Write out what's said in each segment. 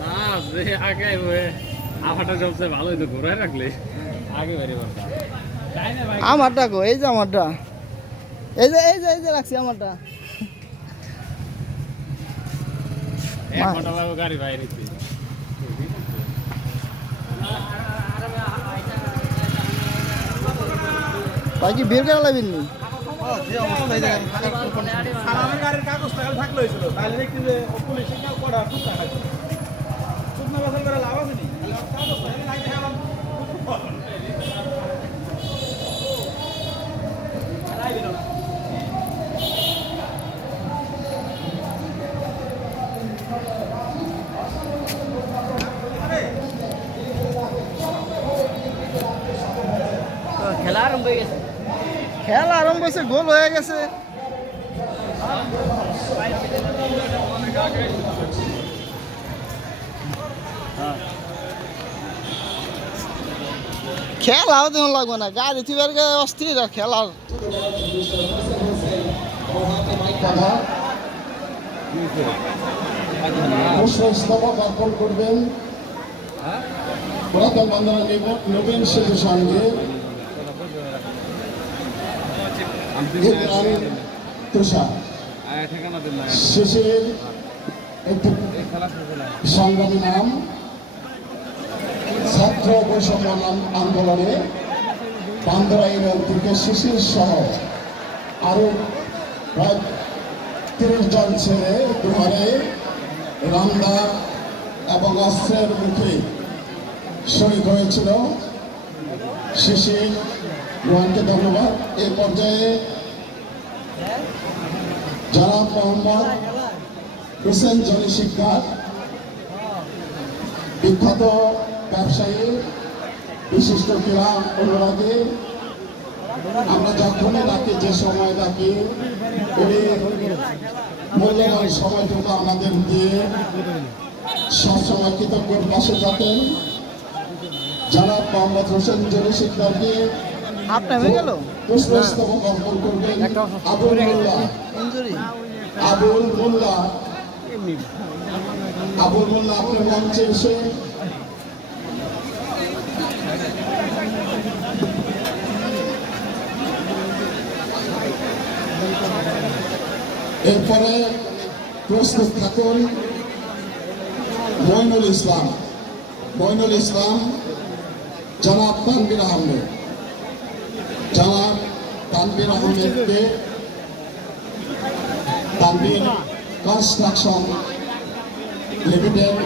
না যে আগে আফাটা সবচেয়ে ভালো হইতো ঘোরায় রাখলে আগে বেরিয়ে পড়তাম। আমারটা গো, এই যে আমারটা, এই যে রাখছি আমারটা। এক ঘন্টা লাগবে গাড়ি বাইরে নিতে। ভাই কি বের করে লাইবেন নি? গাড়ির কাগজ থাকলে হয়েছিল তাহলে দেখছি যে পুলিশের কেউ করা খুব টাকা শুকনো বছর করে লাভ আছে নি কাগজ লাগে খেলা আরম্ভ হয়ে গেছে, খেলা আরম্ভ হয়েছে, গোল হয়ে গেছে। খেলাও তেমন লাগবে না, গাড়ি থিবার অস্থির আর খেলার। অর্পণ করবেন পুরাতন বান্দরা নবীন সেতু সঙ্গে তুষার শেষের একটি সংগ্রামী নাম ছাত্র বৈষম্য আন্দোলনে বান্দরা ইউনিয়ন থেকে শিশির সহ আরো প্রায় 30 জন ছেলে দুহারে রামদা এবং অস্ত্রের মুখে শহীদ হয়েছিল। শিশির রোহানকে ধন্যবাদ। এই পর্যায়ে জনাব মোহাম্মদ হোসেন জনি শিকদার, বিখ্যাত ব্যবসায়ী, বিশিষ্ট ক্রীড়া অনুরাগী, আমরা যখনই ডাকি, যে সময় ডাকি উনি মূল্যবান সময়টুকু আমাদের দিয়ে সবসময় কৃতজ্ঞর পাশে থাকেন। জনাব মোহাম্মদ হোসেন জনি শিকদারকে পুষ্পস্তবক অর্পণ করবেন আবুল মোল্লা। আপনার মঞ্চে এসে এরপরে প্রস্তুত থাকুন মইনুল ইসলাম, জনাব তানভীর আহমেদকে তানভীর কনস্ট্রাকশন লিমিটেড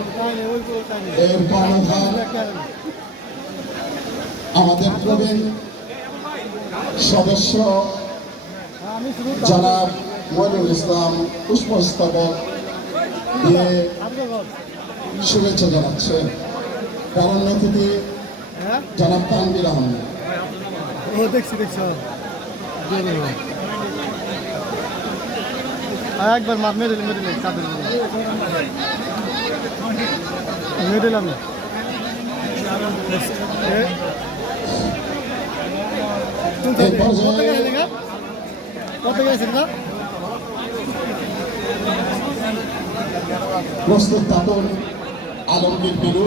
এর কর্ণধার, আমাদের প্রবীণ সদস্য জনাব মইনুল ইসলাম পুষ্পস্তবক দিয়ে শুভেচ্ছা জানাচ্ছেন। পরম অতিথি জনাব তানভীর আহমেদ। একবার মেডেল আমি প্রস্তুত থাকুন আলমগীর বিরু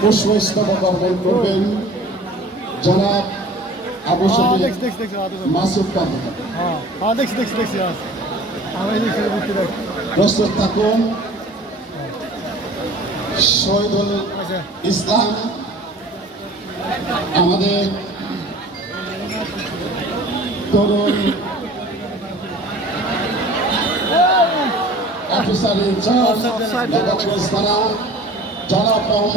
পুষ্পস্তবক অর্পণ করবেন জনাব আবু শফিক মাসুদ কাদের। প্রস্তুত থাকুন শহীদুল ইসলাম, আমাদের তরুণ অফিসার ইনচার্জ জনাব মোহাম্মদ